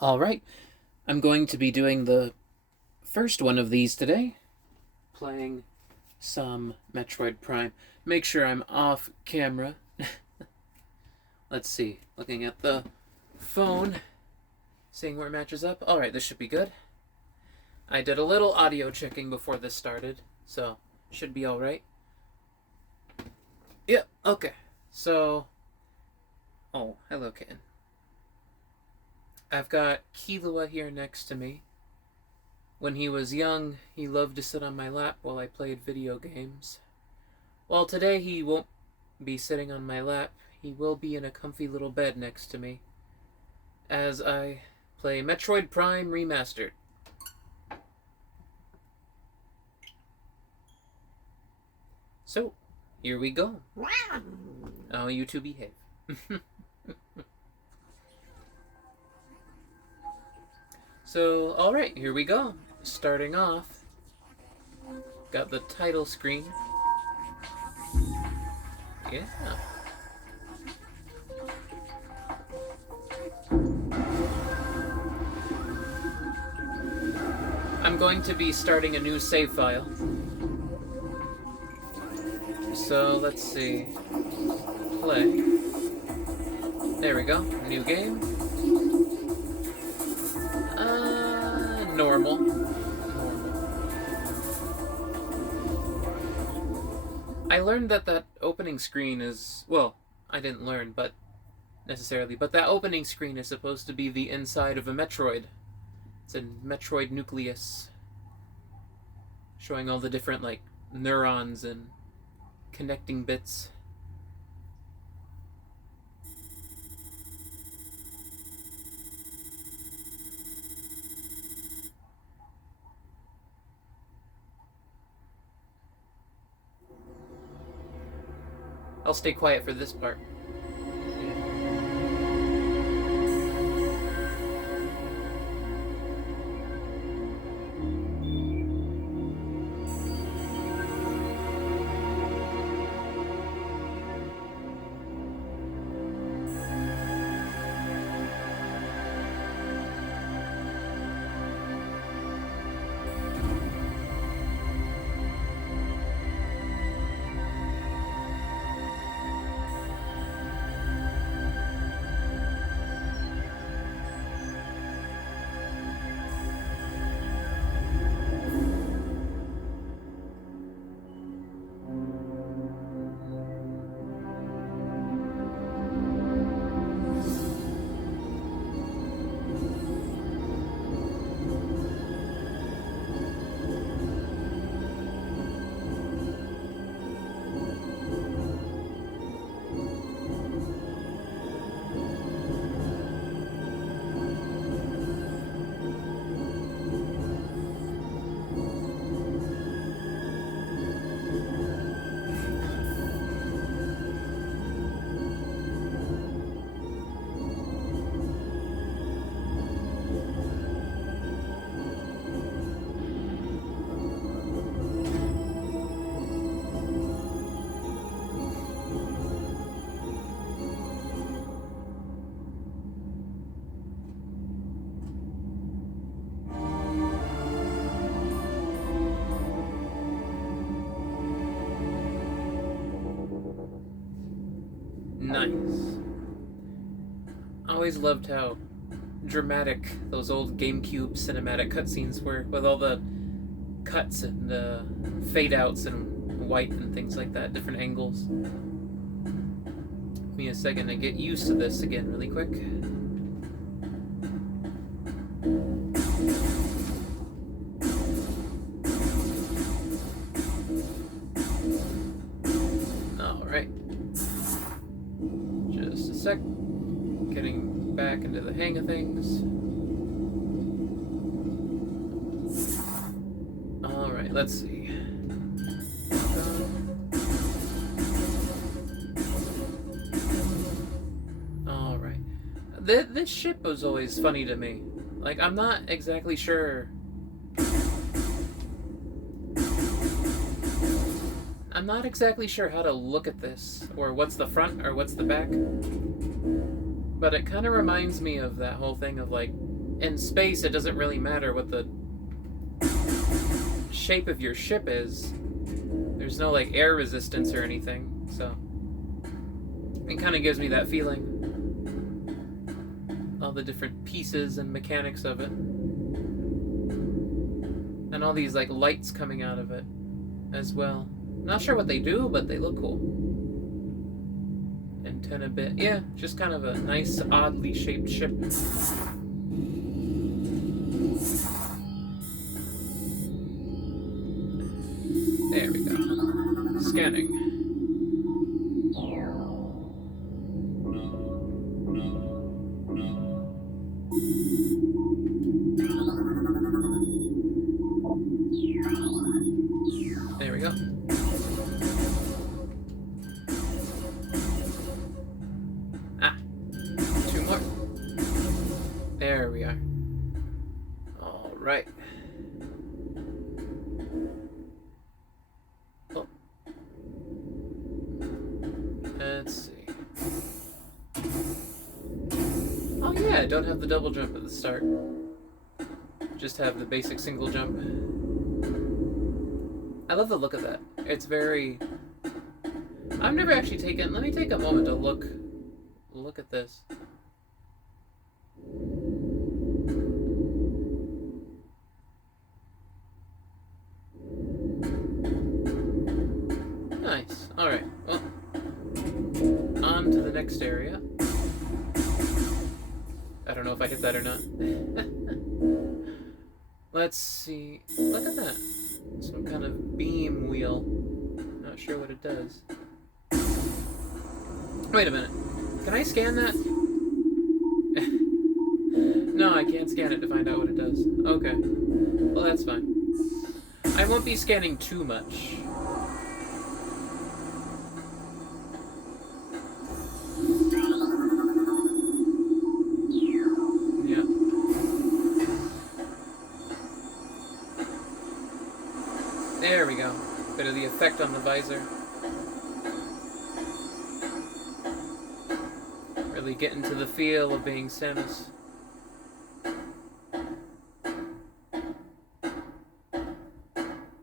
Alright, I'm going to be doing the first one of these today, playing some Metroid Prime. Make sure I'm off camera. Let's see, looking at the phone, seeing where it matches up. Alright, this should be good. I did a little audio checking before this started, so should be alright. Yep, okay. So, oh, hello kitten. I've got Killua here next to me. When he was young, he loved to sit on my lap while I played video games. Well, today he won't be sitting on my lap. He will be in a comfy little bed next to me as I play Metroid Prime Remastered. So, here we go. Oh, you two behave. So, alright, here we go. Starting off, got the title screen. Yeah. I'm going to be starting a new save file. So, let's see. Play. There we go. New game. Normal. I learned that opening screen is, well, I didn't learn, but necessarily, but that opening screen is supposed to be the inside of a Metroid. It's a Metroid nucleus, showing all the different, like, neurons and connecting bits. I'll stay quiet for this part. Nice. I always loved how dramatic those old GameCube cinematic cutscenes were, with all the cuts and fade outs and white and things like that, different angles. Give me a second to get used to this again really quick. Alright. Just a sec. Getting back into the hang of things. Alright, let's see. Alright. This ship was always funny to me. Like, I'm not exactly sure. I'm not exactly sure how to look at this, or what's the front or what's the back. But it kind of reminds me of that whole thing of, like, in space, it doesn't really matter what the shape of your ship is. There's no like air resistance or anything, so it kind of gives me that feeling. All the different pieces and mechanics of it, and all these like lights coming out of it as well. Not sure what they do, but they look cool. Antenna bit, yeah, just kind of a nice, oddly shaped ship. There we go. Scanning. There we go. Ah, 2 more. There we are. All right. Oh. Let's see. Oh yeah, I don't have the double jump at the start. Just have the basic single jump. I love the look of that. It's very... I've never actually taken... Let me take a moment to look at this. Nice. Alright, well. On to the next area. I don't know if I hit that or not. Let's see. Look at that. Some kind of beam wheel. Not sure what it does. Wait a minute. Can I scan that? No, I can't scan it to find out what it does. Okay. Well, that's fine. I won't be scanning too much. There we go. Bit of the effect on the visor. Really get into the feel of being Samus.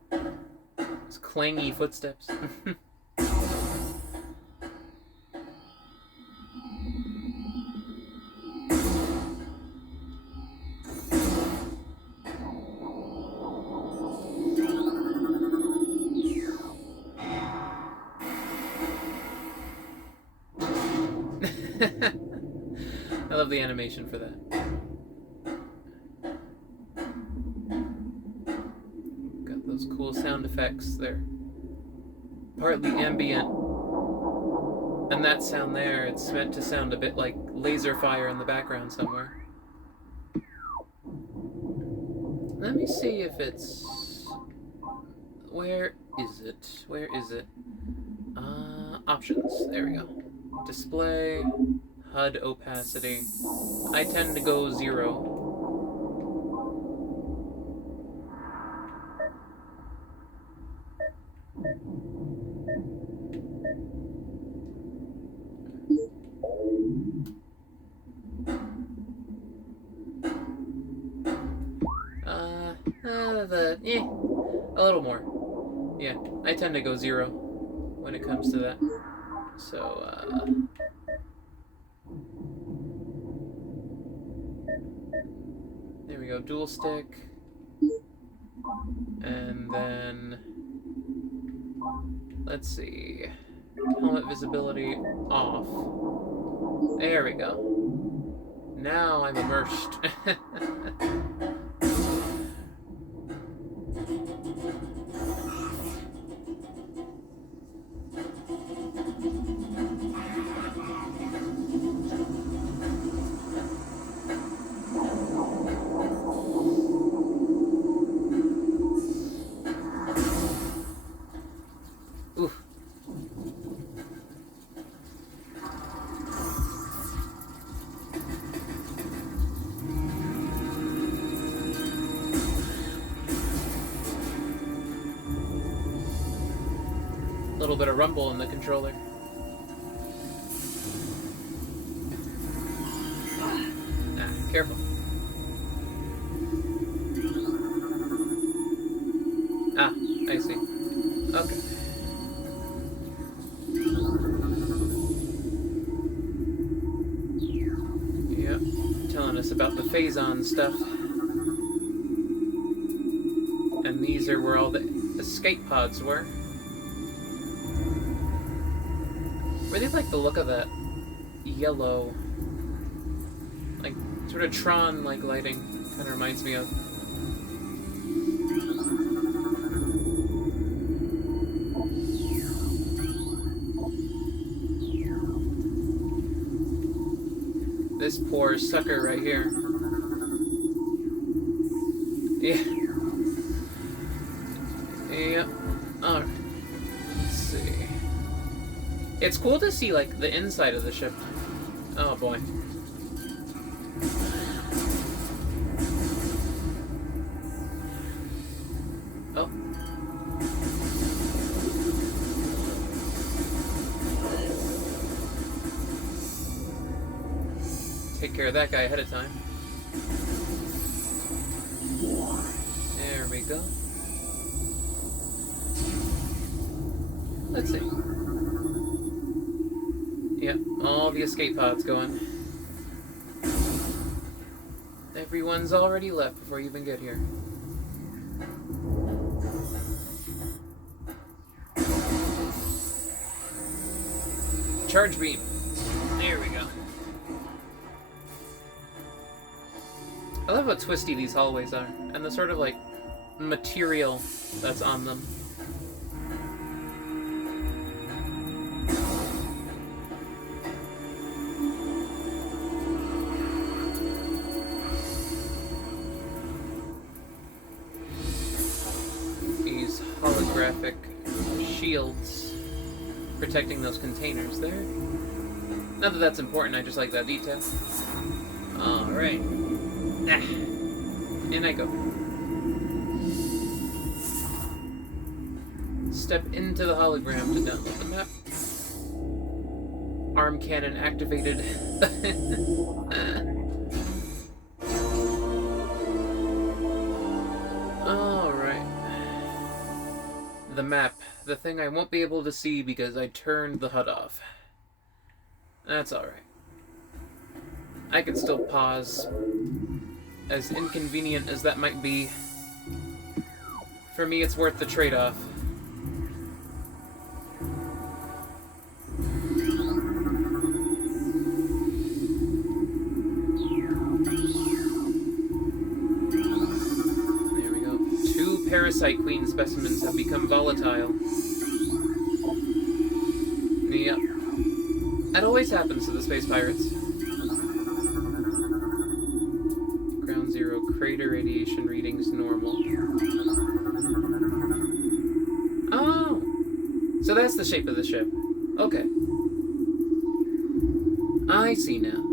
Those clangy footsteps. I love the animation for that. Got those cool sound effects there. Partly ambient. And that sound there, it's meant to sound a bit like laser fire in the background somewhere. Let me see if it's... Where is it? Where is it? Options. There we go. Display, HUD opacity. I tend to go 0. A little more. Yeah, I tend to go 0 when it comes to that. So, there we go, dual stick. And then, let's see, helmet visibility off. There we go. Now I'm immersed. Little bit of rumble in the controller. Ah, careful. telling us about the Phazon stuff. And these are where all the escape pods were. Really like the look of that yellow, like, sort of Tron-like lighting. Kind of reminds me of. This poor sucker right here. Yeah. Yep. Alright. Let's see. It's cool to see, like, the inside of the ship. Oh, boy. Oh. Take care of that guy ahead of time. There we go. Let's see. Yep, all the escape pods going. Everyone's already left before you even get here. Charge beam. There we go. I love how twisty these hallways are, and the sort of, like, material that's on them. These holographic shields protecting those containers there. Not that that's important, I just like that detail. Alright. In I go. Step into the hologram to download the map. Arm cannon activated. Alright. The map. The thing I won't be able to see because I turned the HUD off. That's alright. I can still pause. As inconvenient as that might be, for me it's worth the trade-off. There we go. 2 Parasite Queen specimens have become volatile. Yep. That always happens to the space pirates. Crater radiation readings normal. Oh! So that's the shape of the ship. Okay. I see now.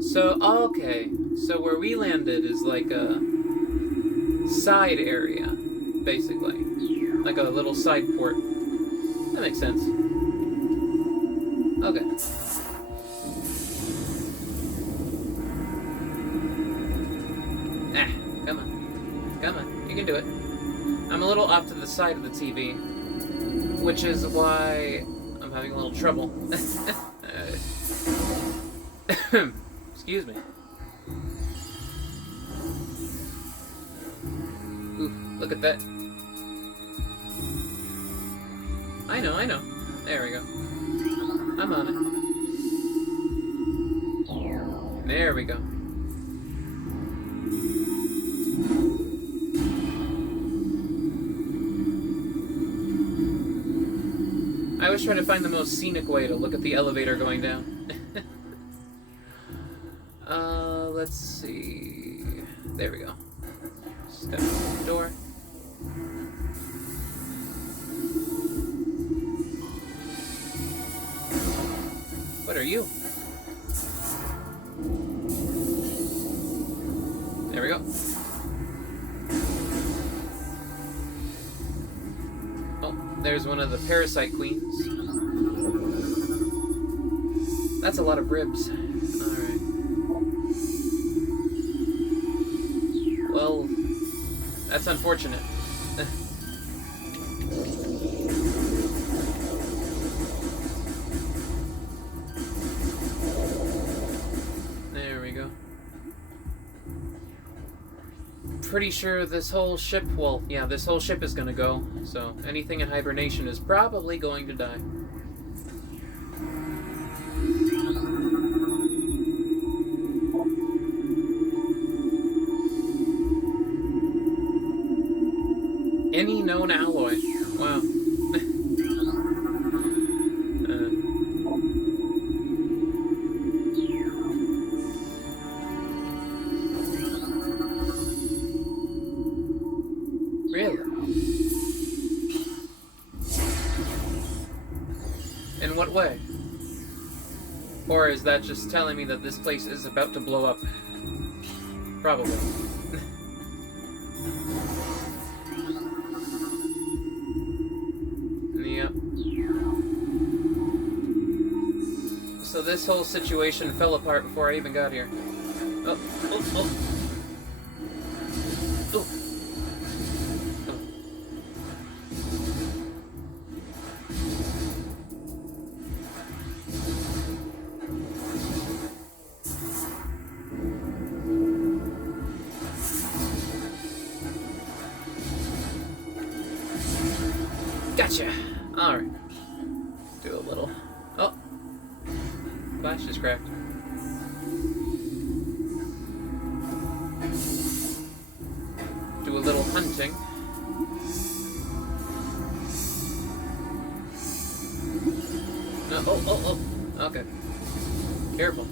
So, okay. So where we landed is like a side area, basically. Like a little side port. That makes sense. Okay. Come on, you can do it. I'm a little off to the side of the TV, which is why I'm having a little trouble. Excuse me. Ooh, look at that. I know. There we go. I'm on it. There we go. I was trying to find the most scenic way to look at the elevator going down. Let's see. There we go. Step through the door. What are you? There we go. Oh, there's one of the Parasite Queens. That's a lot of ribs. Alright. Well, that's unfortunate. pretty sure this whole ship, well, yeah, this whole ship is gonna go, so anything in hibernation is probably going to die. Any known alloy. Wow. Really? In what way? Or is that just telling me that this place is about to blow up? Probably. Yep. So this whole situation fell apart before I even got here. Oh, oh, oh. Oh. Gotcha. Alright. Do a little. Oh. Flash is cracked. Do a little hunting. No, oh. Okay. Careful.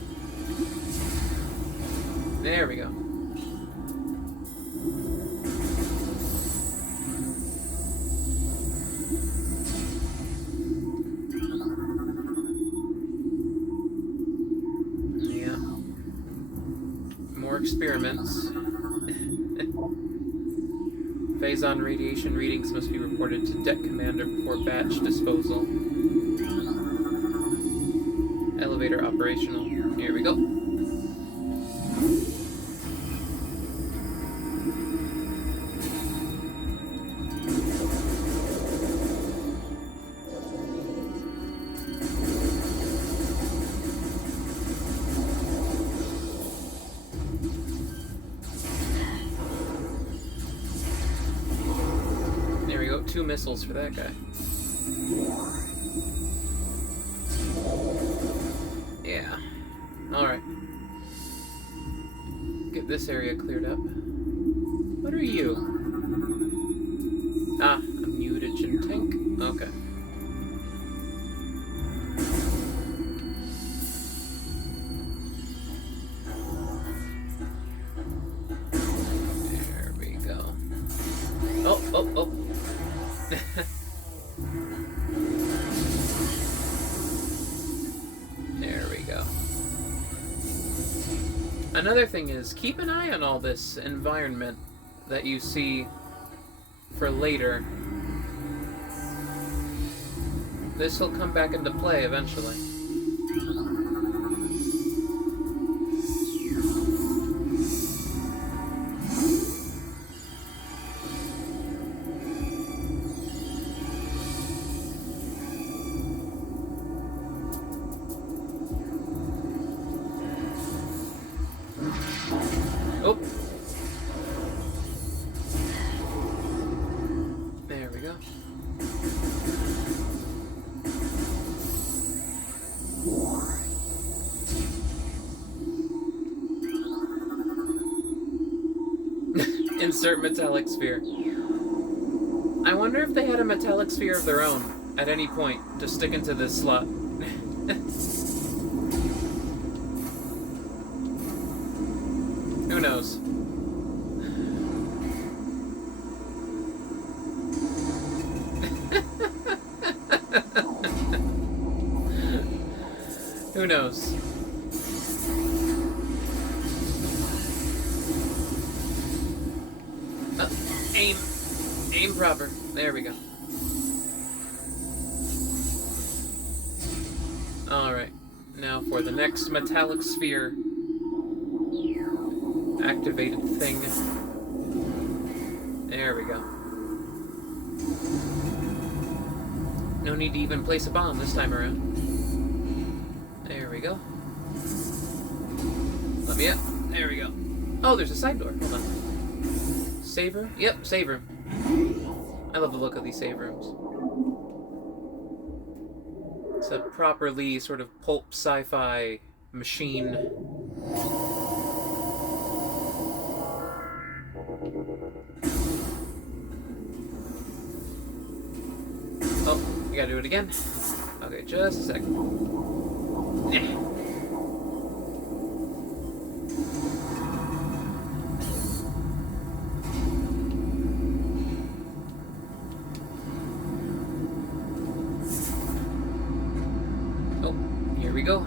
There we go. Experiments. Phazon radiation readings must be reported to deck commander before batch disposal. Elevator operational. Here we go. Two missiles for that guy. Yeah. Alright. Get this area cleared up. What are you? Ah, a mutagen tank? Okay. There we go. Oh. There we go. Another thing is, keep an eye on all this environment that you see for later. This will come back into play eventually. Oh. There we go. Insert metallic sphere. I wonder if they had a metallic sphere of their own at any point to stick into this slot. Who knows? Who knows? Aim proper. There we go. Alright. Now for the next metallic sphere activated thing. There we go. No need to even place a bomb this time around. There we go. Let me up. There we go. Oh, there's a side door. Hold on. Save room? Yep, save room. I love the look of these save rooms. It's a properly sort of pulp sci-fi machine. Oh, we gotta do it again. Okay, just a second. Yeah. Oh, here we go.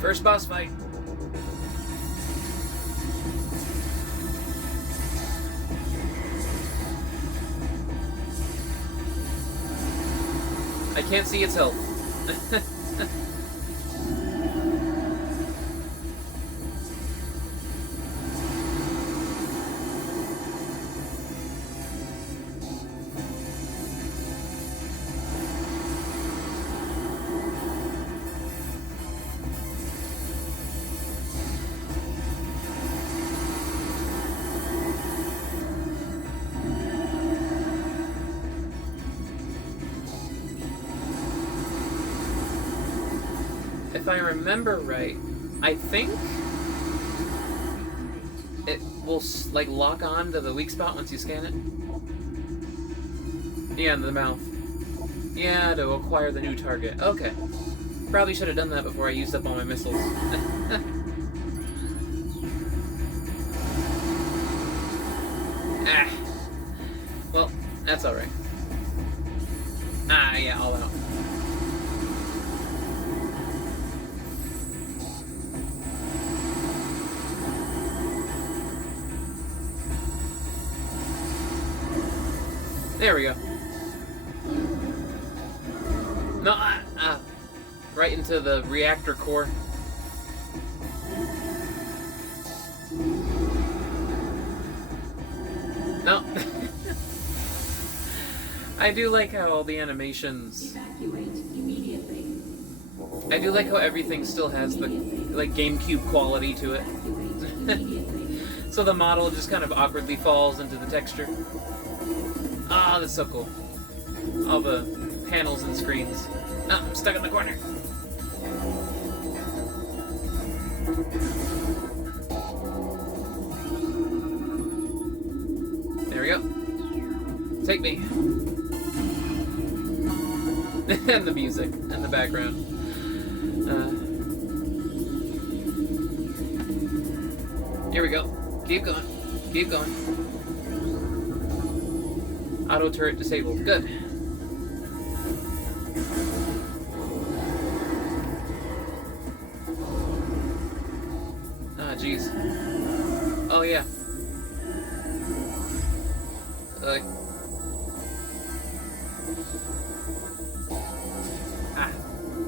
First boss fight. I can't see its health. If I remember right, I think it will like lock on to the weak spot once you scan it. Yeah, in the mouth. Yeah, to acquire the new target. Okay. Probably should have done that before I used up all my missiles. Ah. Well, that's alright. Ah, yeah, all out. There we go. No, right into the reactor core. No. I do like how all the animations... Evacuate immediately. I do like how everything still has the, like, GameCube quality to it. So the model just kind of awkwardly falls into the texture. Ah, that's so cool. All the panels and screens. Ah, I'm stuck in the corner. There we go. Take me. And the music in the background. Here we go. Keep going. Keep going. Auto turret disabled. Good. Ah, jeez. Oh, yeah.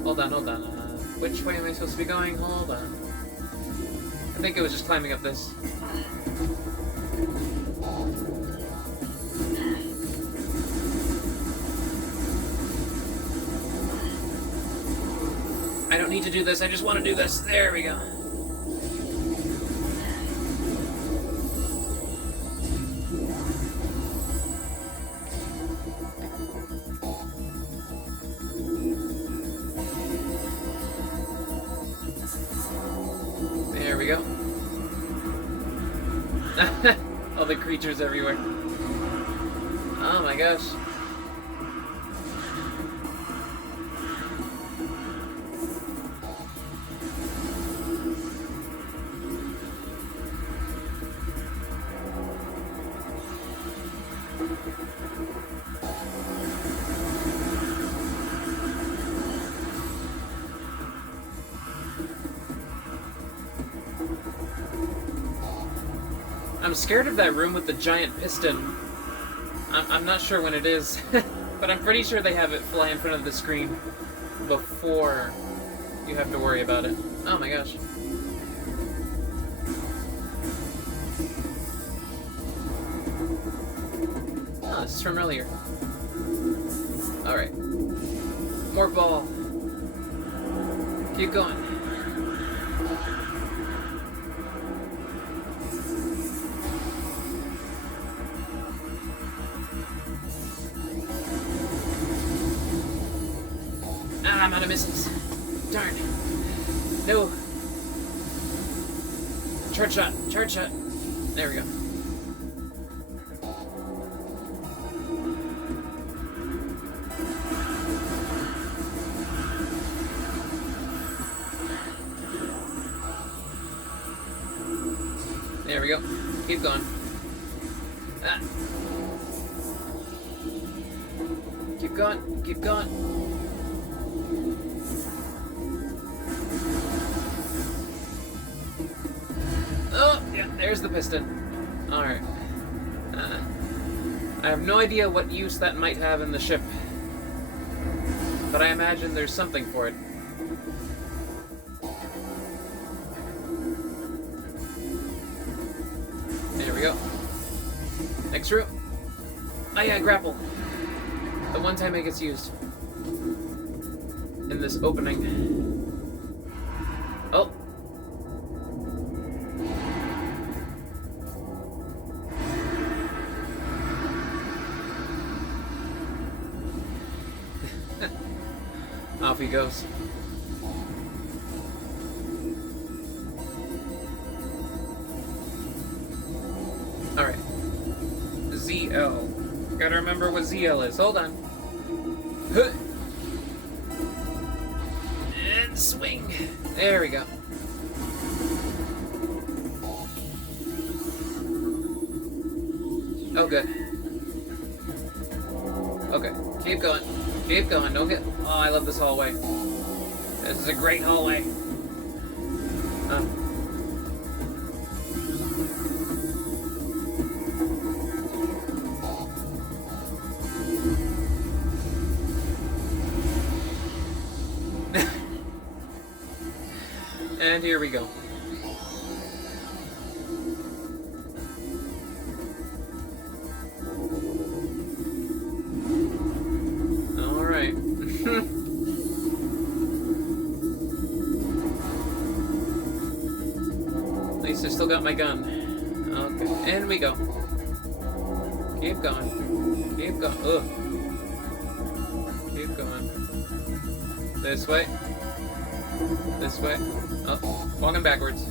Hold on, hold on. Which way am I supposed to be going? Hold on. I think it was just climbing up this. I don't need to do this, I just want to do this. There we go. There we go. All the creatures everywhere. Oh my gosh. I'm scared of that room with the giant piston. I'm not sure when it is, but I'm pretty sure they have it fly in front of the screen. before you have to worry about it. Oh my gosh. Oh, this is from earlier. Alright. More ball. Keep going. Ah, I'm out of missiles. Darn. No. Charge shot. Charge shot. There we go. There we go. Keep going. Ah. Keep going. Keep going. Oh, yeah, there's the piston. Alright. I have no idea what use that might have in the ship, but I imagine there's something for it. There we go. Next route. Oh yeah, grapple. The one time it gets used. In this opening. Oh. Off he goes. Alright. ZL. Gotta remember what ZL is. Hold on. And swing. There we go. Oh, good. Okay, keep going. Keep going. Don't get... Oh, I love this hallway. This is a great hallway. And here we go. Alright. At least I still got my gun. Okay, and we go. Keep going. Keep going. Ugh. Keep going. This way. This way. Oh, walking backwards.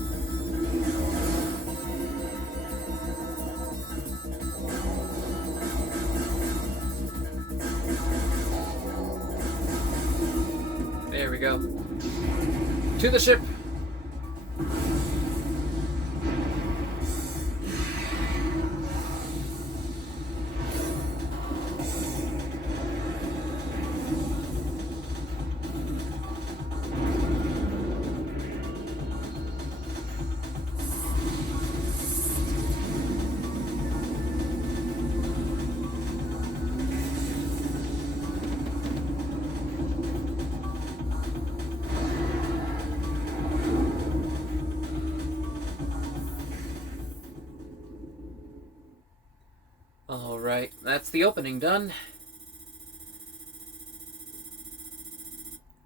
There we go. To the ship! Alright, that's the opening done.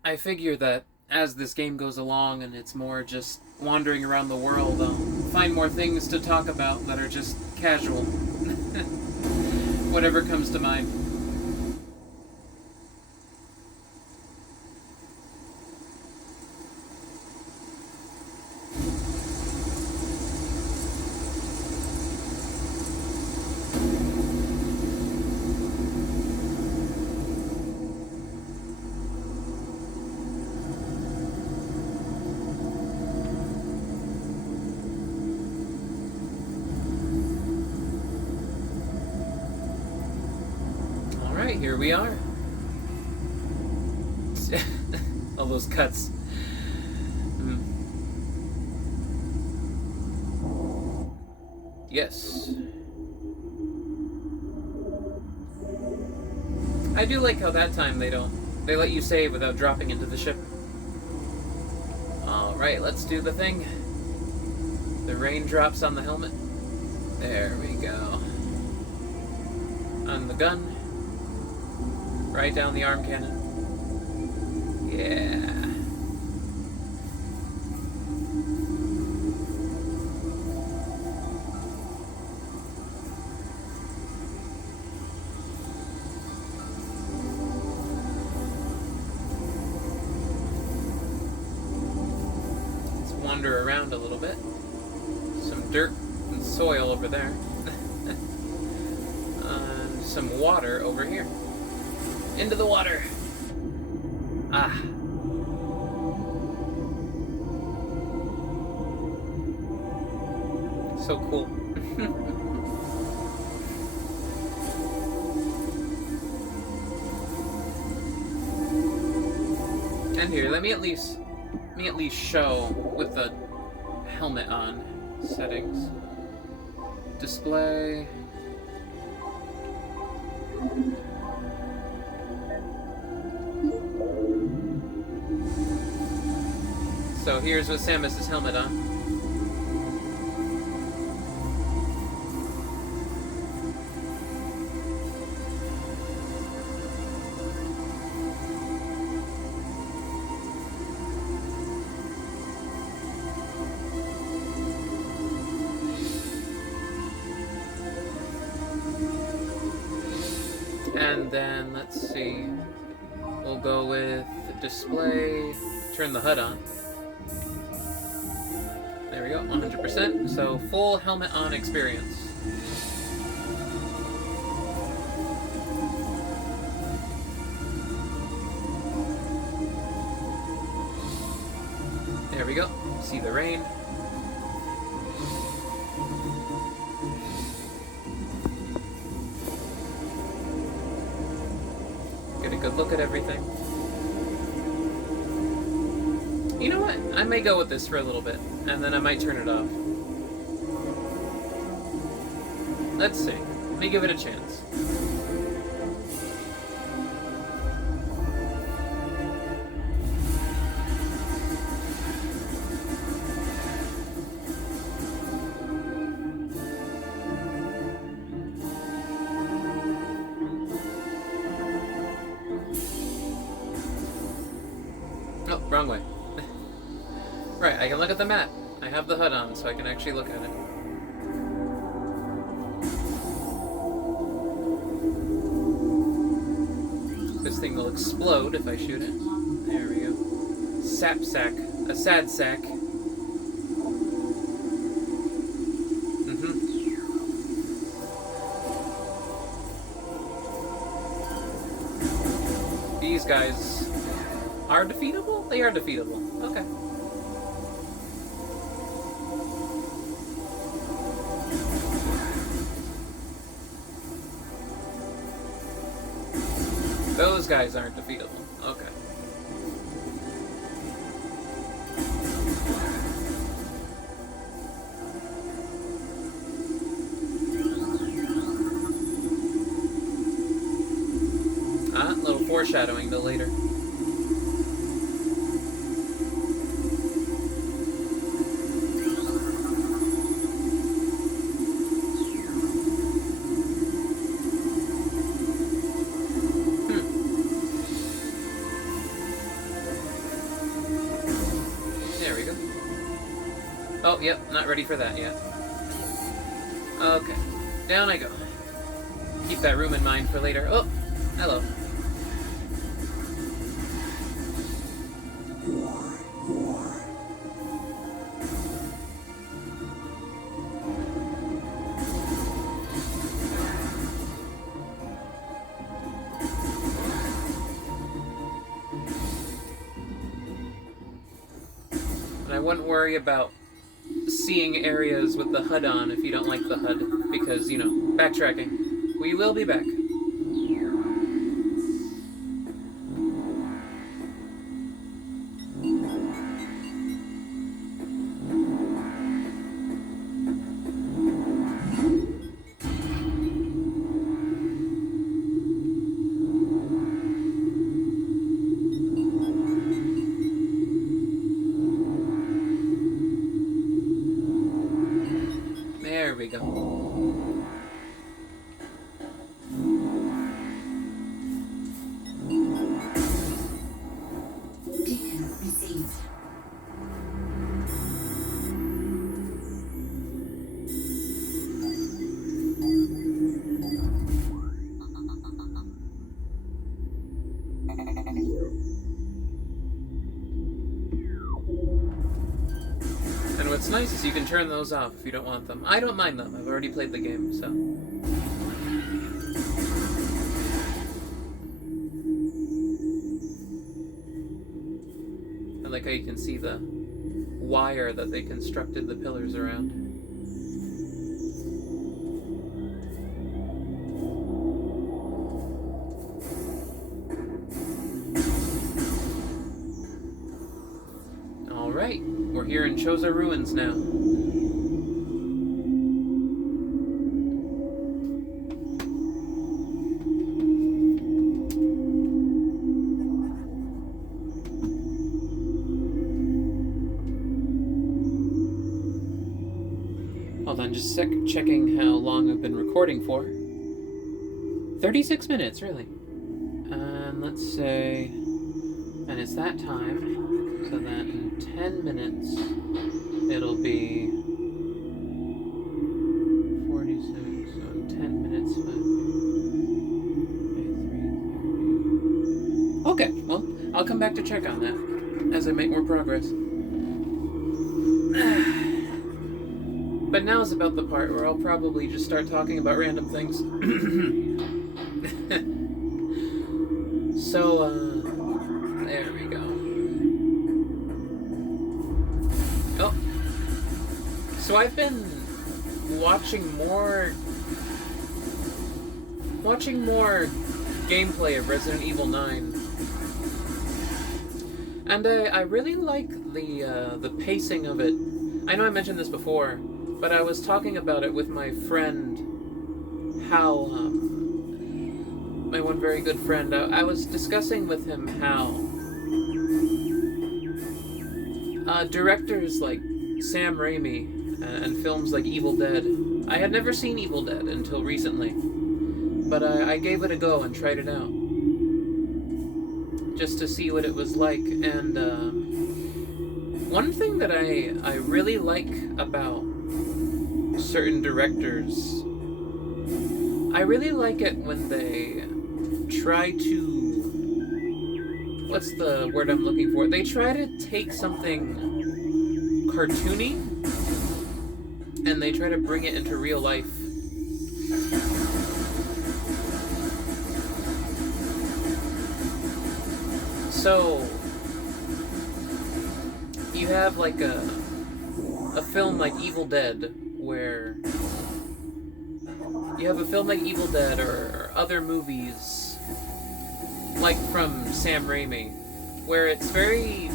I figure that as this game goes along and it's more just wandering around the world, I'll find more things to talk about that are just casual. Whatever comes to mind. Here we are. All those cuts. Yes. I do like how that time they They let you save without dropping into the ship. Alright, let's do the thing. The raindrops on the helmet. There we go. On the gun. Right down the arm cannon. Yeah. Let's wander around a little bit. Some dirt and soil over there. And some water over here. Into the water. Ah. So cool. And here, let me at least show with the helmet on settings. Display. So here's with Samus's helmet on. And then, let's see, we'll go with display, turn the HUD on. There we go, 100%. So, full helmet on experience. There we go, see the rain. Get a good look at everything. You know what? I may go with this for a little bit, and then I might turn it off. Let's see. Let me give it a chance. Oh, wrong way. Right, I can look at the map. I have the HUD on, so I can actually look at it. This thing will explode if I shoot it. There we go. Sap sack. A sad sack. These guys are defeatable? They are defeatable. Okay. Those guys aren't defeatable. Okay. Ah, a little foreshadowing to later. Oh, yep, not ready for that yet. Okay, down I go. Keep that room in mind for later. Oh, hello. And I wouldn't worry about seeing areas with the HUD on if you don't like the HUD, because, you know, backtracking. We will be back. And what's nice is you can turn those off if you don't want them. I don't mind them. I've already played the game, so. I like how you can see the wire that they constructed the pillars around. Alright, we're here in Chozo Ruins now. Hold on just a sec, checking how long I've been recording for. 36 minutes, really. And let's say, and it's that time, so that in 10 minutes, it'll be 46, so in 10 minutes, 5, 3, 30. Okay, well, I'll come back to check on that as I make more progress. But now's about the part where I'll probably just start talking about random things. So, there we go. Oh. So I've been watching more gameplay of Resident Evil 9. And I really like the pacing of it. I know I mentioned this before, but I was talking about it with my friend, how, my one very good friend, I was discussing with him how directors like Sam Raimi and films like Evil Dead, I had never seen Evil Dead until recently, but I gave it a go and tried it out, just to see what it was like, and one thing that I really like about certain directors, I really like it when they try to, what's the word I'm looking for? They try to take something cartoony and they try to bring it into real life. So you have like a film like Evil Dead, where you have a film like Evil Dead or other movies like from Sam Raimi, where it's very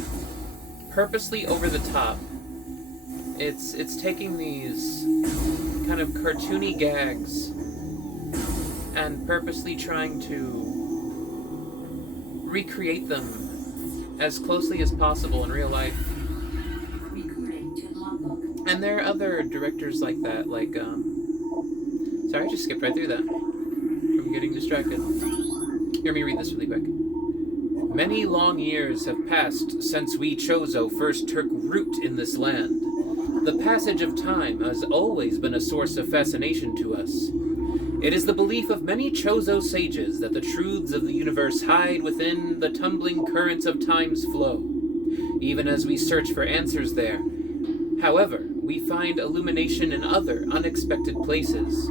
purposely over the top. It's taking these kind of cartoony gags and purposely trying to recreate them as closely as possible in real life. And there are other directors like that, like, sorry, I just skipped right through that from getting distracted. Here, let me read this really quick. Many long years have passed since we Chozo first took root in this land. The passage of time has always been a source of fascination to us. It is the belief of many Chozo sages that the truths of the universe hide within the tumbling currents of time's flow, even as we search for answers there. However, we find illumination in other unexpected places.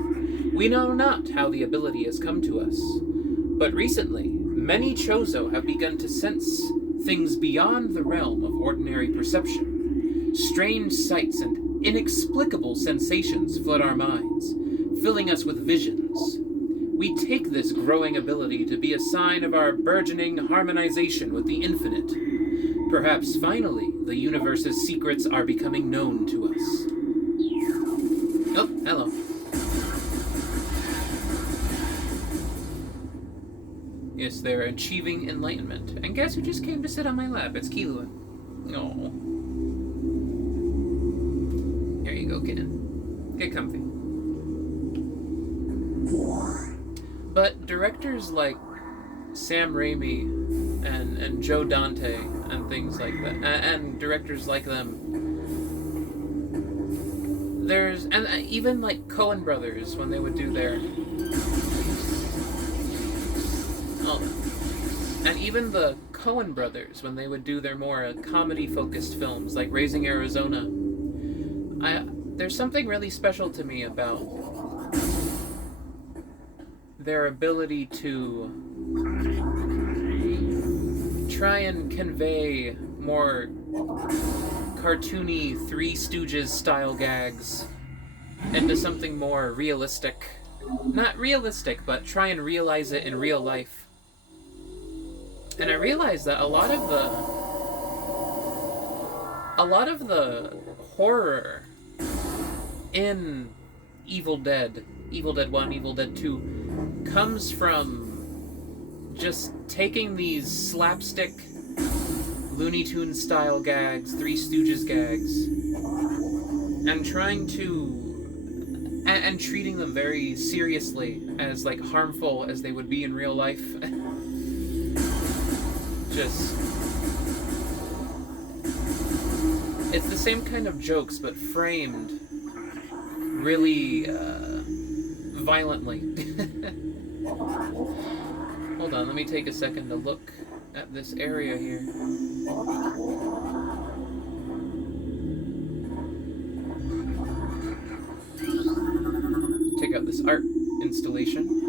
We know not how the ability has come to us, but recently, many Chozo have begun to sense things beyond the realm of ordinary perception. Strange sights and inexplicable sensations flood our minds, filling us with visions. We take this growing ability to be a sign of our burgeoning harmonization with the infinite. Perhaps finally, the universe's secrets are becoming known to us. Oh, hello. Yes, they're achieving enlightenment. And guess who just came to sit on my lap? It's Killua. Oh. Here you go, kitten. Get comfy. But directors like Sam Raimi and Joe Dante and things like that, and directors like them, there's, and even like Coen Brothers, when they would do their, oh, and even the Coen brothers, when they would do their more comedy-focused films, like Raising Arizona, there's something really special to me about their ability to try and convey more cartoony Three Stooges style gags into something more realistic. Not realistic, but try and realize it in real life. And I realized that a lot of the horror in Evil Dead 1, Evil Dead 2, comes from just taking these slapstick Looney Tunes style gags, Three Stooges gags, and trying to and treating them very seriously, as like harmful as they would be in real life. Just, it's the same kind of jokes, but framed really violently. Hold on, let me take a second to look at this area here. Check out this art installation.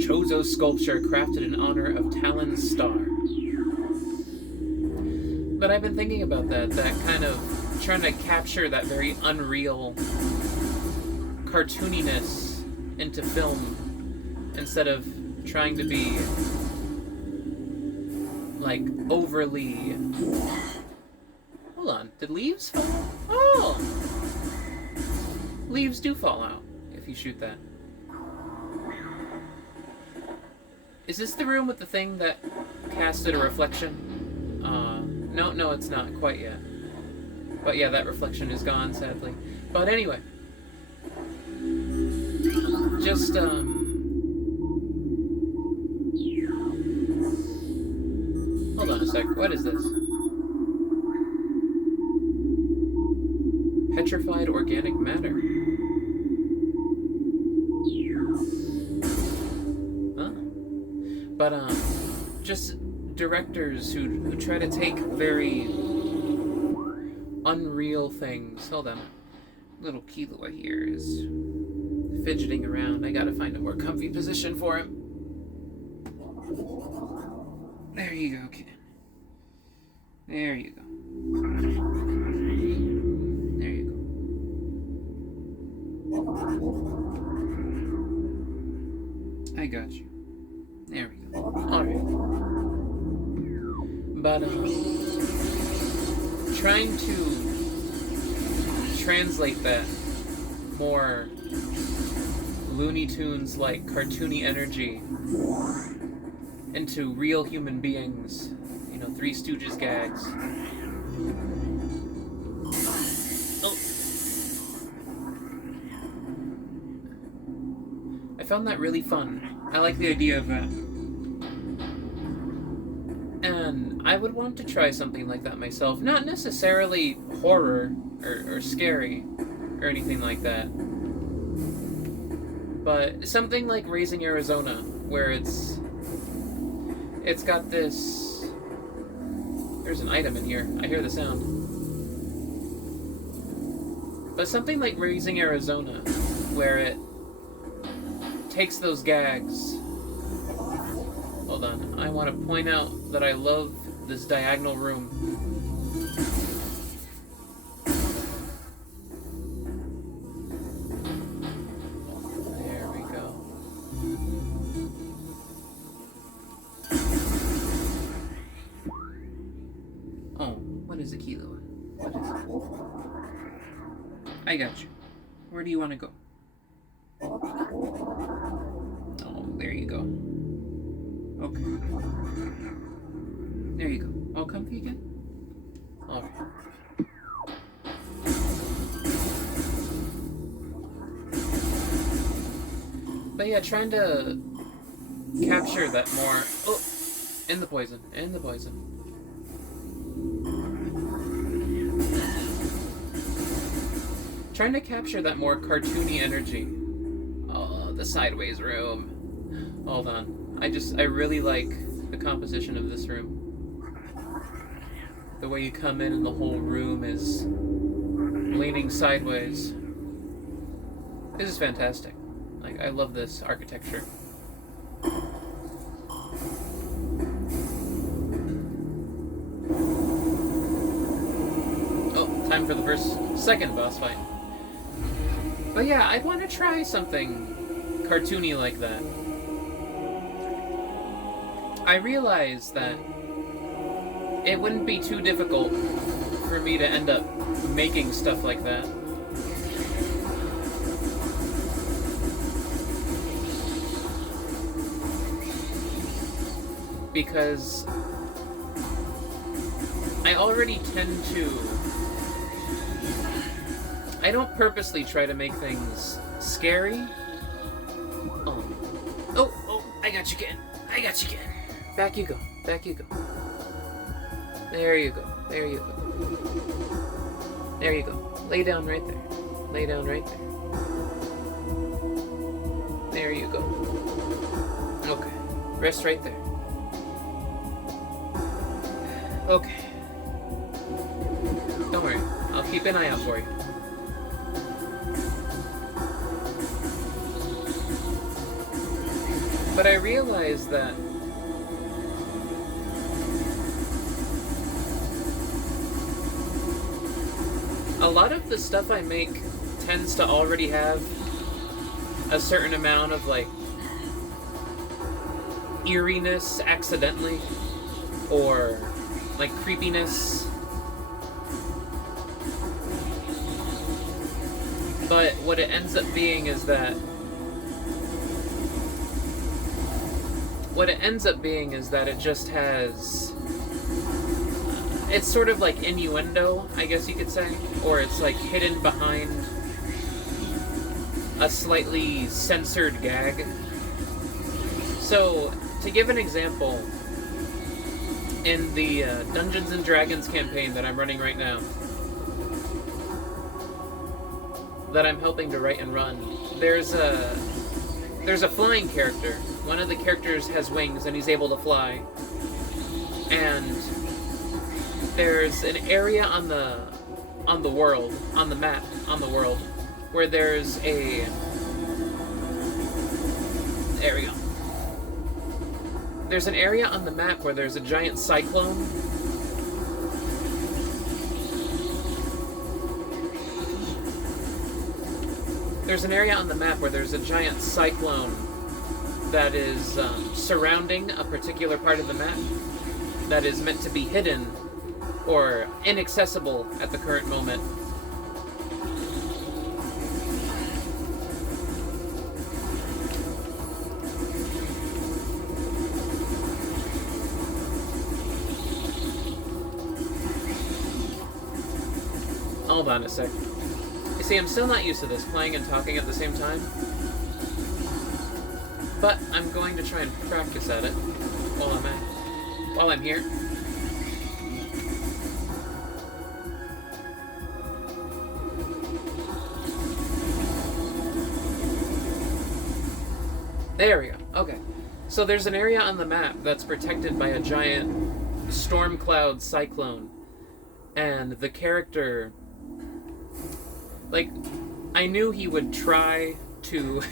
Chozo sculpture crafted in honor of Talon's star. But I've been thinking about that kind of trying to capture that very unreal cartooniness into film instead of trying to be like overly... Hold on, did leaves fall out? Oh! Leaves do fall out if you shoot that. Is this the room with the thing that casted a reflection? No, it's not quite yet. But yeah, that reflection is gone, sadly. But anyway. Just, hold on a sec. What is this? Petrified organic matter. Huh? But, just directors who try to take very unreal things. Hold on. Little Killua here is fidgeting around. I gotta find a more comfy position for him. There you go, kid. There you go. There you go. I got you. There we go. Alright. But, trying to translate that more Looney Tunes like cartoony energy into real human beings, you know, Three Stooges gags. Oh. I found that really fun. I like the idea of that. And I would want to try something like that myself. Not necessarily horror or scary or anything like that. But something like Raising Arizona, where it's got this... There's an item in here. I hear the sound. But something like Raising Arizona, where it takes those gags... Hold on. I want to point out that I love this diagonal room. There we go. Oh, what is a kilo? What is it? I got you. Where do you want to go? Oh, there you go. Okay. There you go. All comfy again? Alright. But yeah, trying to capture that more... Oh! In the poison. In the poison. trying to capture that more cartoony energy. Oh, the sideways room. Hold on. I really like the composition of this room. The way you come in and the whole room is leaning sideways. This is fantastic. Like, I love this architecture. Oh, time for the second boss fight. But yeah, I want to try something cartoony like that. I realize that it wouldn't be too difficult for me to end up making stuff like that. Because I already tend to... I don't purposely try to make things scary. Oh, I got you again. Back you go. There you go. Lay down right there. There you go. Okay. Rest right there. Okay. Don't worry. I'll keep an eye out for you. But I realized that a lot of the stuff I make tends to already have a certain amount of, like, eeriness accidentally, or, like, creepiness. But what it ends up being is that it just has... It's sort of like innuendo, I guess you could say. Or it's like hidden behind a slightly censored gag. So, to give an example, in the Dungeons & Dragons campaign that I'm running right now, that I'm helping to write and run, there's a flying character. One of the characters has wings and he's able to fly. And there's an area on the map, where there's a... There we go. There's an area on the map where there's a giant cyclone. There's an area on the map where there's a giant cyclone that is surrounding a particular part of the map that is meant to be hidden or inaccessible at the current moment. Hold on a sec. You see, I'm still not used to this, playing and talking at the same time. But I'm going to try and practice at it while I'm here. There we go. Okay. So there's an area on the map that's protected by a giant storm cloud cyclone. And the character... Like, I knew he would try to...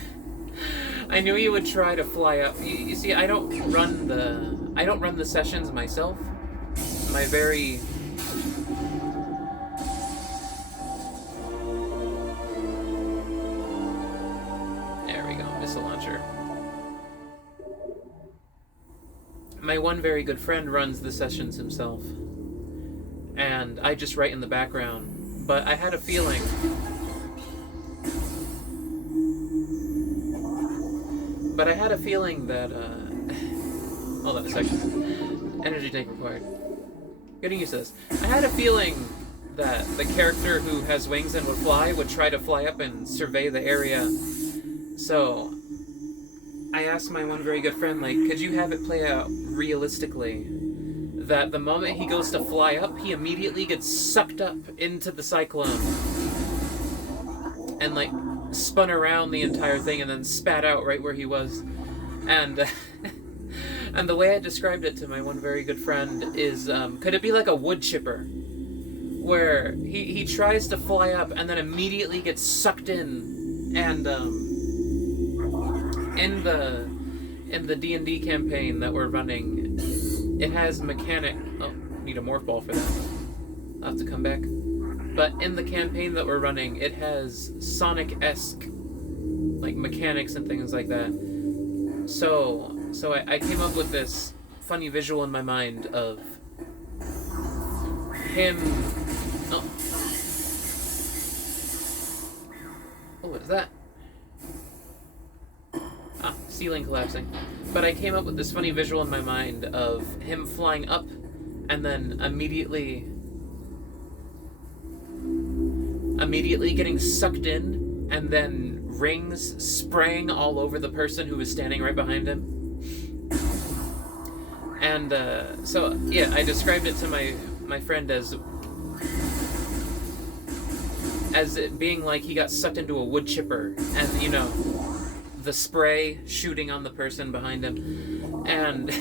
I knew he would try to fly up. You see, I don't run the sessions myself. My very... There we go, missile launcher. My one very good friend runs the sessions himself. And I just write in the background. But I had a feeling... that, hold on a second. Energy tank required. Getting used to this. I had a feeling that the character who has wings and would fly would try to fly up and survey the area. So, I asked my one very good friend, like, could you have it play out realistically? That the moment he goes to fly up, he immediately gets sucked up into the cyclone. and like spun around the entire thing and then spat out right where he was. And and the way I described it to my one very good friend is, could it be like a wood chipper, where he tries to fly up and then immediately gets sucked in, and in the D&D campaign that we're running, it has mechanic. Oh, need a morph ball for that. I'll have to come back. But in the campaign that we're running, it has Sonic-esque like mechanics and things like that. So I came up with this funny visual in my mind of him. Oh, what is that? Ah, ceiling collapsing. But I came up with this funny visual in my mind of him flying up and then immediately getting sucked in, and then rings spraying all over the person who was standing right behind him. And so yeah, I described it to my friend as it being like he got sucked into a wood chipper, and you know, the spray shooting on the person behind him, and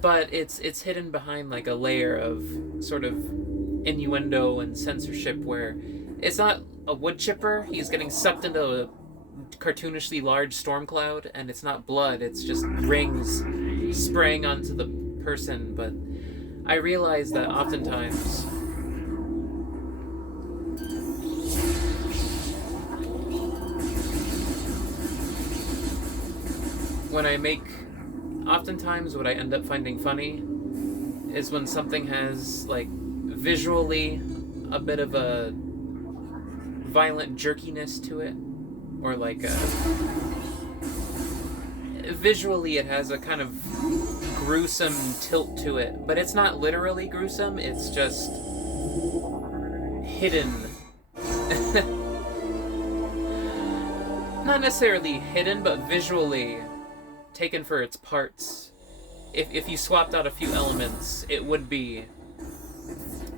but it's hidden behind like a layer of sort of innuendo and censorship, where it's not a wood chipper, he's getting sucked into a cartoonishly large storm cloud, and it's not blood, it's just rings spraying onto the person. But I realize that oftentimes oftentimes what I end up finding funny is when something has like visually a bit of a violent jerkiness to it, or like visually it has a kind of gruesome tilt to it, but it's not literally gruesome, it's just hidden. Not necessarily hidden, but visually taken for its parts. If you swapped out a few elements, it would be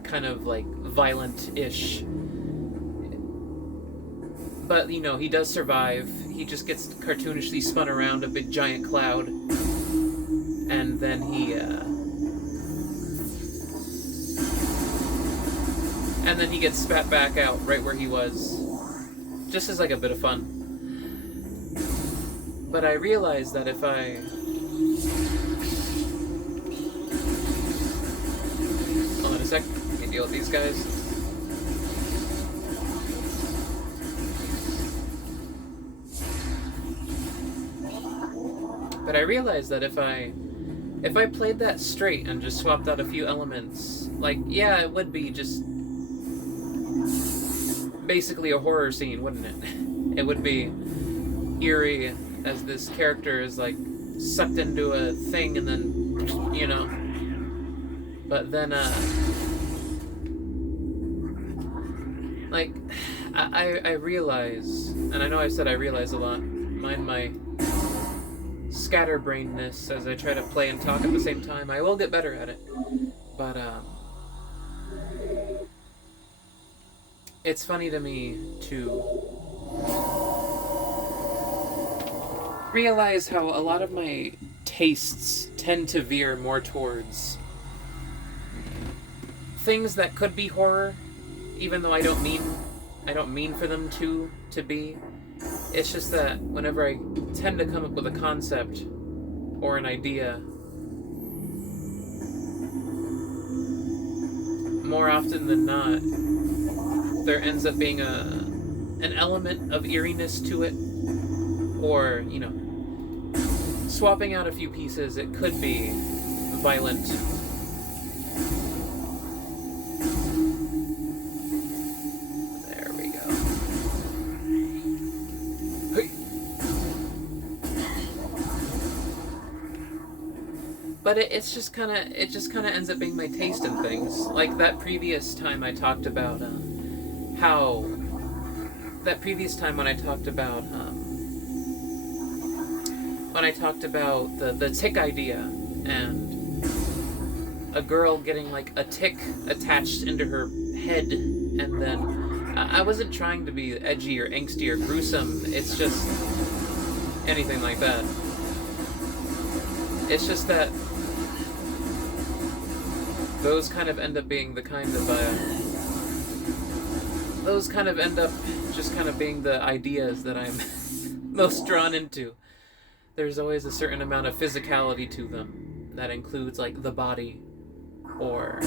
kind of like violent-ish. But, you know, he does survive. He just gets cartoonishly spun around a big giant cloud. And then he gets spat back out right where he was. Just as like a bit of fun. But I realized that if I... Hold on a sec. I can deal with these guys. But I realized that if I played that straight and just swapped out a few elements, like, yeah, it would be just basically a horror scene, wouldn't it? It would be eerie as this character is like sucked into a thing and then, you know. But then like I realize, and I know I've said I realize a lot, mind my scatterbrainedness as I try to play and talk at the same time. I will get better at it. But it's funny to me to realize how a lot of my tastes tend to veer more towards things that could be horror, even though I don't mean for them to be. It's just that whenever I tend to come up with a concept or an idea, more often than not, there ends up being an element of eeriness to it, or, you know, swapping out a few pieces, it could be violent. There we go. But it just kind of ends up being my taste in things. Like that previous time I talked about when I talked about the tick idea and a girl getting like a tick attached into her head And then I wasn't trying to be edgy or angsty or gruesome. It's just anything like that. It's just that those kind of end up being the kind of those kind of end up just kind of being the ideas that I'm most drawn into. There's always a certain amount of physicality to them that includes like the body or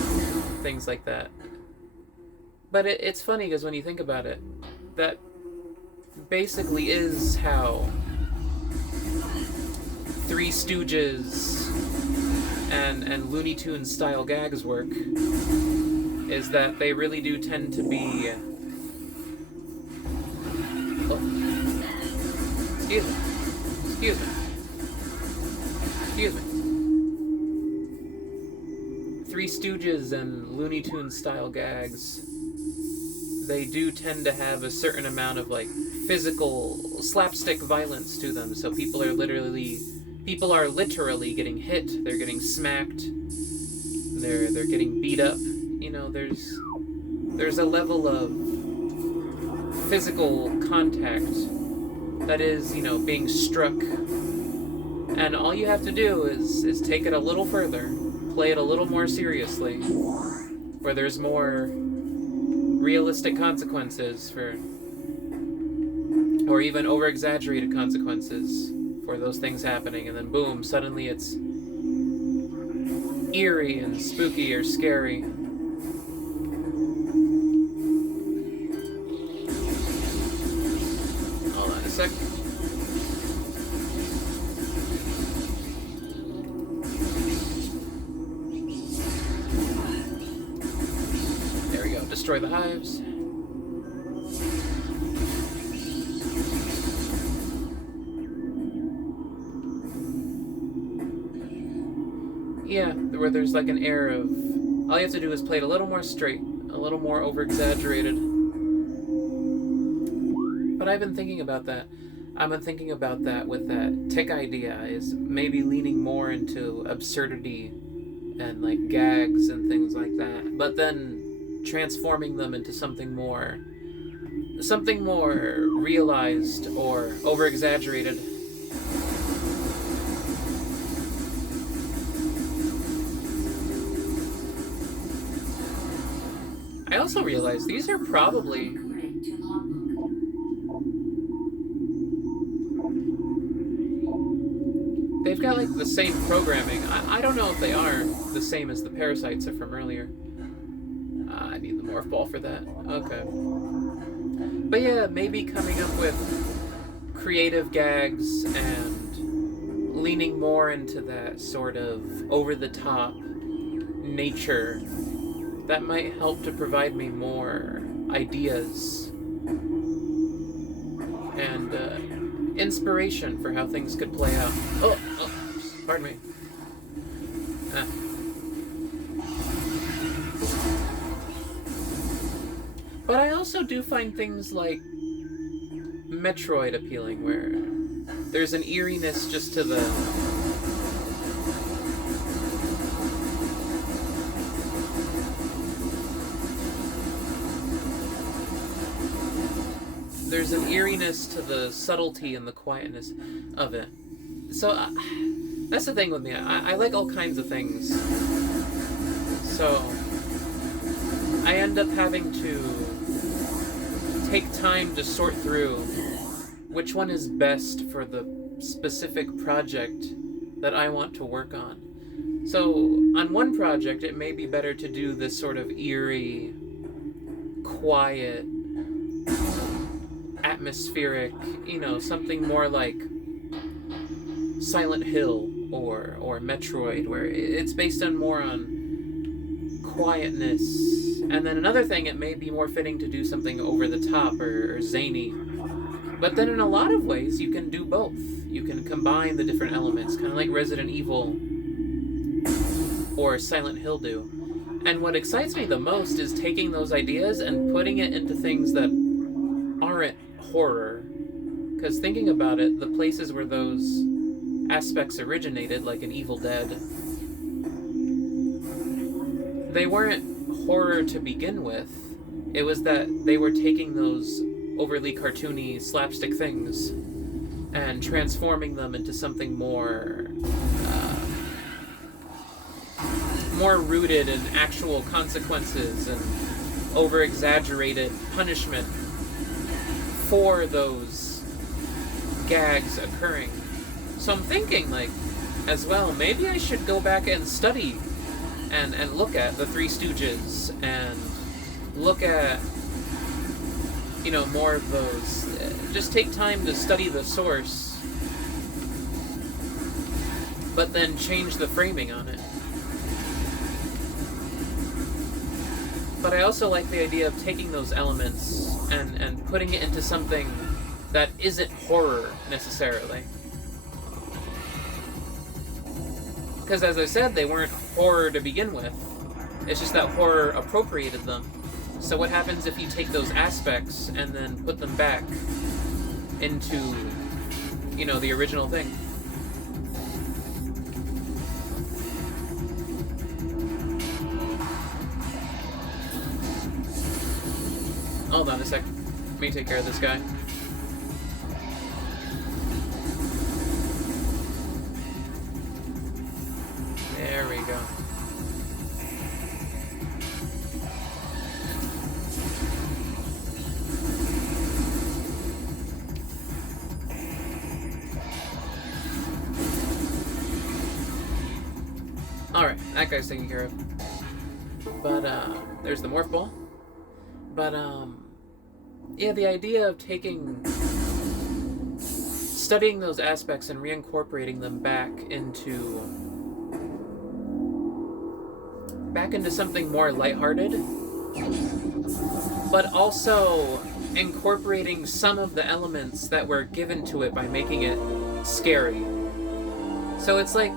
things like that. But it's funny because when you think about it, that basically is how Three Stooges and Looney Tunes style gags work, is that they really do tend to be... Oh. Excuse me. Excuse me. Excuse me. Three Stooges and Looney Tunes style gags, they do tend to have a certain amount of like physical slapstick violence to them. So people are literally getting hit, they're getting smacked, they're getting beat up. You know, there's a level of physical contact that is, you know, being struck. And all you have to do is take it a little further, play it a little more seriously, where there's more realistic consequences for, or even over-exaggerated consequences for those things happening, and then boom, suddenly it's eerie and spooky or scary. Hold on a sec. There we go, destroy the hives. Yeah, where there's like an air of, all you have to do is play it a little more straight, a little more over-exaggerated. But I've been thinking about that. I've been thinking about that with that tick idea, is maybe leaning more into absurdity and like gags and things like that, but then transforming them into something more realized or over-exaggerated. I also realized these are probably... They've got like the same programming. I don't know if they are the same as the parasites are from earlier. I need the morph ball for that. Okay. But yeah, maybe coming up with creative gags and leaning more into that sort of over-the-top nature, that might help to provide me more ideas and inspiration for how things could play out. Oh, pardon me. But I also do find things like Metroid appealing, where there's an eeriness just to the... There's an eeriness to the subtlety and the quietness of it. So that's the thing with me. I like all kinds of things. So I end up having to take time to sort through which one is best for the specific project that I want to work on. So on one project, it may be better to do this sort of eerie, quiet, atmospheric, you know, something more like Silent Hill or Metroid, where it's based on more on quietness. And then another thing, it may be more fitting to do something over the top or zany. But then in a lot of ways, you can do both. You can combine the different elements, kind of like Resident Evil or Silent Hill do. And what excites me the most is taking those ideas and putting it into things that aren't horror. Because thinking about it, the places where those aspects originated, like in Evil Dead, they weren't horror to begin with. It was that they were taking those overly cartoony slapstick things and transforming them into something more rooted in actual consequences and over-exaggerated punishment for those gags occurring. So I'm thinking, like, as well, maybe I should go back and study and look at the Three Stooges and look at, you know, more of those. Just take time to study the source, but then change the framing on it. But I also like the idea of taking those elements and putting it into something that isn't horror, necessarily. Because as I said, they weren't horror to begin with. It's just that horror appropriated them. So what happens if you take those aspects and then put them back into, you know, the original thing? Hold on a sec. Let me take care of this guy. There we go. Alright, that guy's taken care of. But, there's the morph ball. But, yeah, the idea of studying those aspects and reincorporating them back into something more lighthearted, but also incorporating some of the elements that were given to it by making it scary. So it's like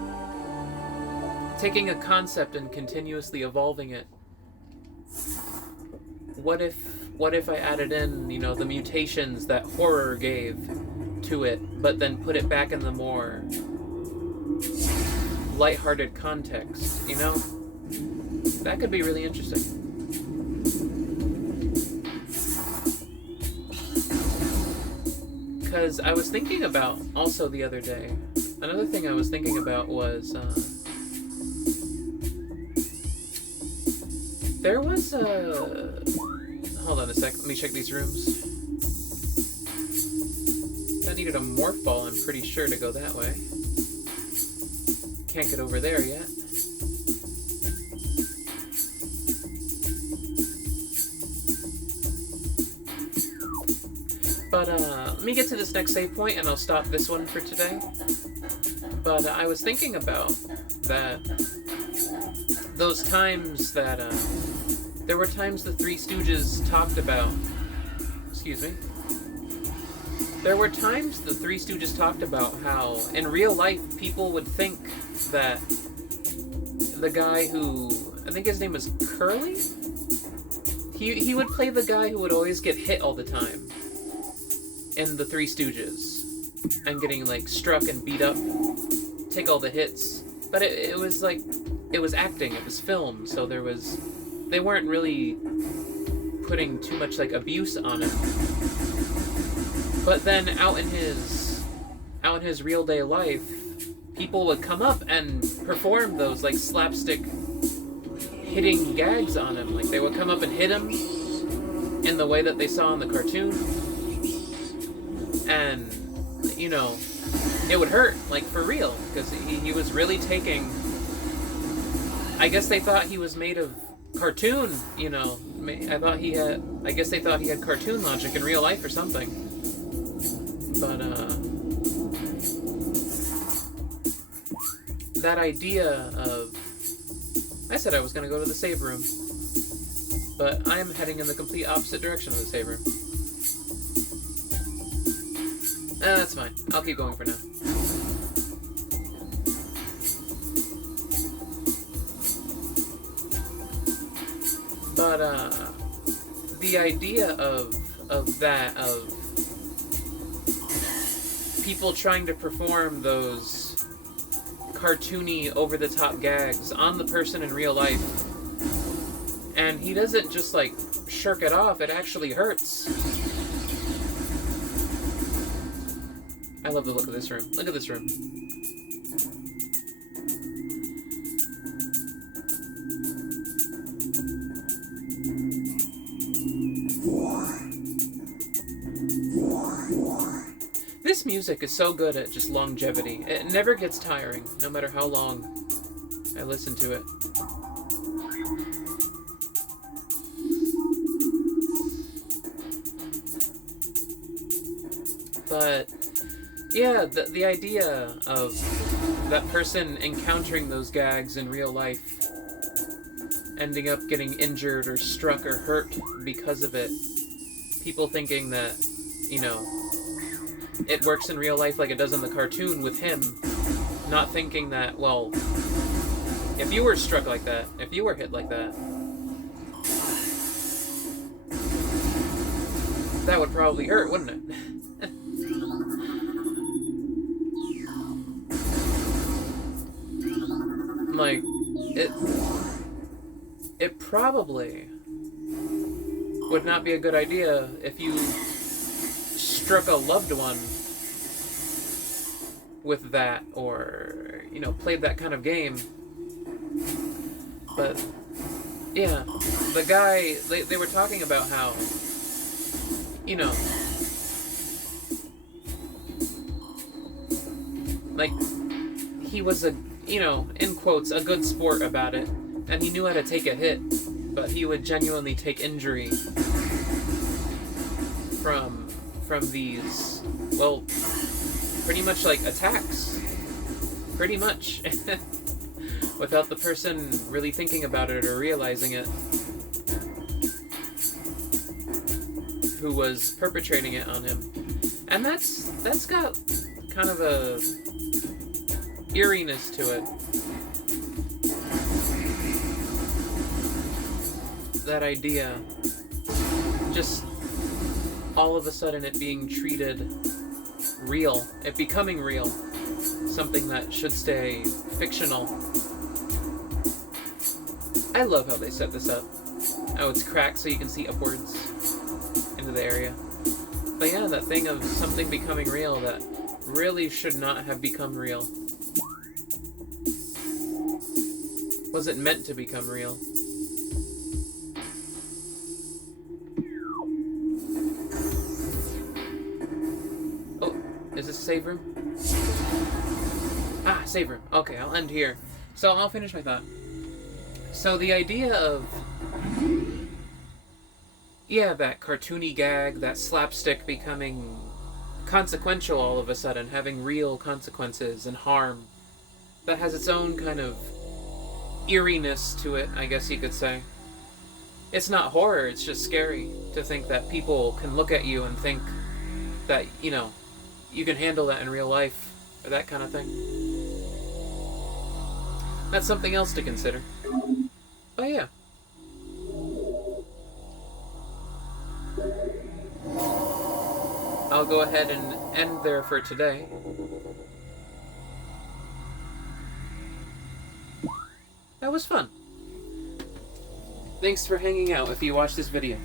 taking a concept and continuously evolving it. What if I added in, you know, the mutations that horror gave to it, but then put it back in the more lighthearted context, you know? That could be really interesting. Because I was thinking about, also the other day, another thing I was thinking about was, there was a... Hold on a sec, let me check these rooms. That needed a morph ball, I'm pretty sure, to go that way. Can't get over there yet. But, let me get to this next save point and I'll stop this one for today. But I was thinking about that, those times that, there were times the Three Stooges talked about, excuse me, there were times the Three Stooges talked about how, in real life, people would think that the guy who, I think his name was Curly? He would play the guy who would always get hit all the time in the Three Stooges, and getting, like, struck and beat up, take all the hits. But it was like, it was acting, it was film, so they weren't really putting too much, like, abuse on him. But then out in his real day life, people would come up and perform those, like, slapstick hitting gags on him. Like, they would come up and hit him in the way that they saw in the cartoon. And, you know, it would hurt, like, for real, because he was really taking... I guess they thought he was made of cartoon, you know. I guess they thought he had cartoon logic in real life or something. But, that idea of... I said I was going to go to the save room, but I am heading in the complete opposite direction of the save room. That's fine. I'll keep going for now. But, the idea of people trying to perform those cartoony, over-the-top gags on the person in real life, and he doesn't just, like, shirk it off, it actually hurts. I love the look of this room. Look at this room. This music is so good at just longevity. It never gets tiring, no matter how long I listen to it. But yeah, the idea of that person encountering those gags in real life, ending up getting injured or struck or hurt because of it, people thinking that, you know, it works in real life like it does in the cartoon with him, not thinking that, well, if you were struck like that, if you were hit like that, that would probably hurt, wouldn't it? Like, it probably would not be a good idea if you struck a loved one with that, or, you know, played that kind of game. But yeah, the guy, they were talking about how, you know, like, he was a, you know, in quotes, a good sport about it, and he knew how to take a hit, but he would genuinely take injury from these, well, pretty much like attacks, pretty much, without the person really thinking about it or realizing it, who was perpetrating it on him. And that's got kind of a eeriness to it. That idea, just all of a sudden it being treated real, it becoming real, something that should stay fictional. I love how they set this up. Oh, it's cracked so you can see upwards into the area. But yeah, that thing of something becoming real that really should not have become real. Was it meant to become real? Oh, is this a save room? Ah, save room. Okay, I'll end here. So I'll finish my thought. So the idea of, yeah, that cartoony gag, that slapstick becoming consequential all of a sudden, having real consequences and harm, that has its own kind of eeriness to it, I guess you could say. It's not horror, it's just scary to think that people can look at you and think that, you know, you can handle that in real life, or that kind of thing. That's something else to consider. But yeah. I'll go ahead and end there for today. That was fun. Thanks for hanging out if you watched this video.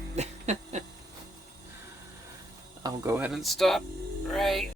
I'll go ahead and stop right